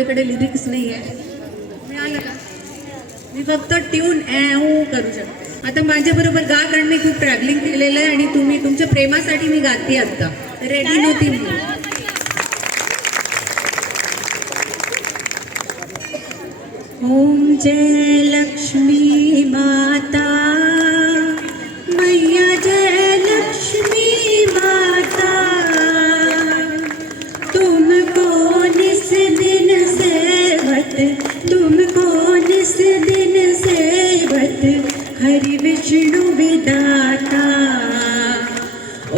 माझ्याकडे लिरिक्स नाही आहे मिळालं का? मी फक्त ट्यून ॲ करू शकते. आता माझ्याबरोबर गा कारण मी खूप ट्रॅव्हलिंग केलेलं आहे आणि तुम्ही तुमच्या प्रेमासाठी मी गाते आता. रेडी नव्हती मी. ओम जय लक्ष्मी माता हरि विष्णु विदाता।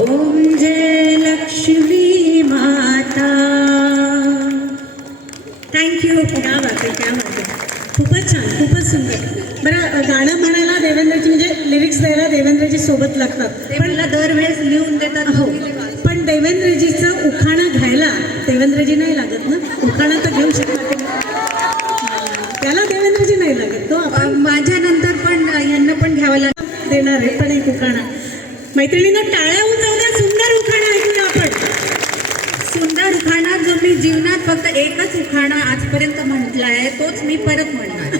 ओम जय लक्ष्मी माता। थँक्यू क्या बात आहे क्या बात आहे खूपच छान खूपच सुंदर. बरं गाणं म्हणायला देवेंद्रजी म्हणजे लिरिक्स द्यायला देवेंद्रजी सोबत लागतात. ते मला दरवेळेस लिहून देतात हो. पण देवेंद्रजीचं उखाणं घ्यायला देवेंद्रजी नाही लागत ना उखाणा तर घेऊ शकतात ते. त्याला देवेंद्रजी नाही लागत तो अ, आपण माझ्यानंतर पण यांना पण घ्यावं देणार आहे. पण एक उखाणा. मैत्रिणींना टाळ्या उचवल्या सुंदर उखाणा ऐकूया आपण. सुंदर उखाणा जो मी जीवनात फक्त एकच उखाणा आजपर्यंत म्हटलाय तोच मी परत म्हणणार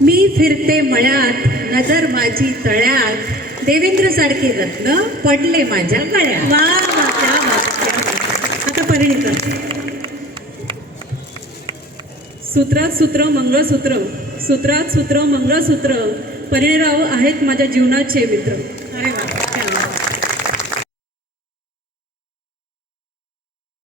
मी फिरते मळ्यात नजर माझी तळ्यात. देवेंद्र सारखे रत्न पडले माझ्या गळ्यात. वा. आता परिणिता सूत्रात सूत्र मंगळसूत्र. सूत्रात सूत्र मंगळसूत्र. परिणयराव आहेत माझ्या जीवनाचे मित्र.